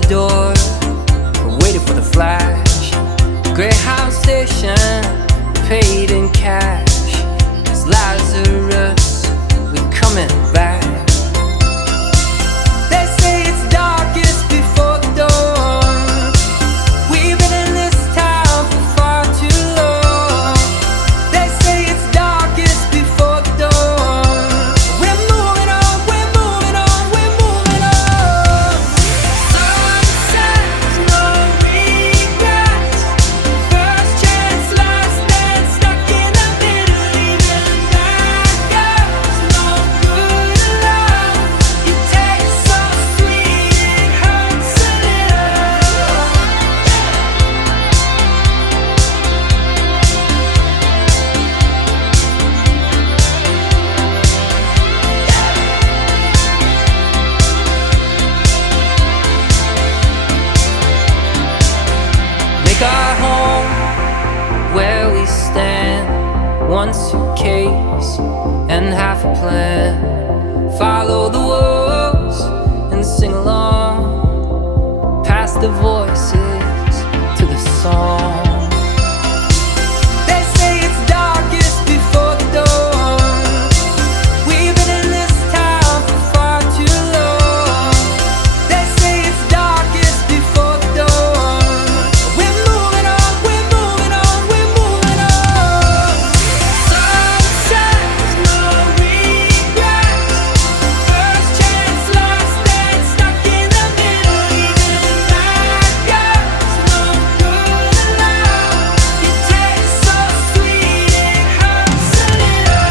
the door, waited for the flash. Greyhound station, paid in cash. It's Lazarus, we coming back. They say it's darkest before the dawn. We've been in this town for far too long. They say it's darkest before the dawn. We're moving on, we're moving on, we're moving on. Sunsets, no regrets. First chance, last dance, stuck in the middle, even bad girls, no good love. You taste so sweet, it hurts a little. Make our home where we stand. One suitcase and half a plan. Follow the wolves and sing along. Pass the voices to the song. They say it's darkest before the dawn. We've been in this town for far too long. They say it's darkest before the dawn. We're moving on, we're moving on, we're moving on. Sunsets, no regrets. First chance, last dance, stuck in the middle, even bad girls, no good love. You taste so sweet, it hurts a little.